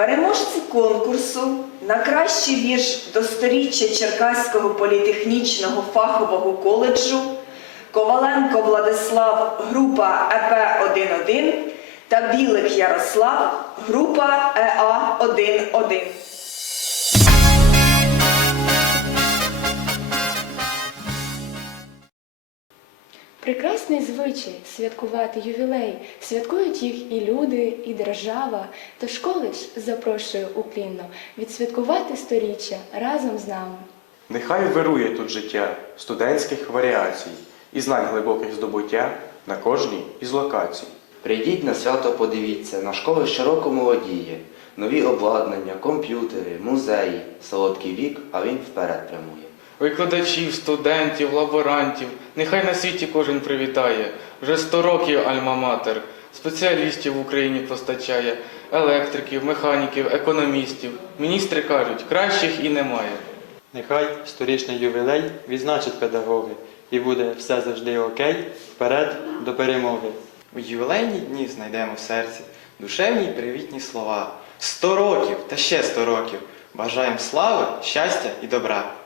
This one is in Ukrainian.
Переможці конкурсу на кращий вірш до сторіччя Черкаського політехнічного фахового коледжу Коваленко Владислав, група ЕП-11 та Білик Ярослав, група Е ЕА-11. Прекрасний звичай святкувати ювілей. Святкують їх і люди, і держава. Тож коледж запрошує уклінно відсвяткувати сторіччя разом з нами. Нехай вирує тут життя студентських варіацій і знань глибоких здобуття на кожній із локацій. Прийдіть на свято, подивіться, на школи щороку молодіє. Нові обладнання, комп'ютери, музеї, солодкий вік, а він вперед прямує. Викладачів, студентів, лаборантів, нехай на світі кожен привітає. Вже сто років Альма-Матер, спеціалістів в Україні постачає, електриків, механіків, економістів. Міністри кажуть, кращих і немає. Нехай сторічний ювілей відзначать педагоги, і буде все завжди окей, вперед до перемоги. У ювілейні дні знайдемо в серці душевні й привітні слова. Сто років та ще сто років. Бажаємо слави, щастя і добра.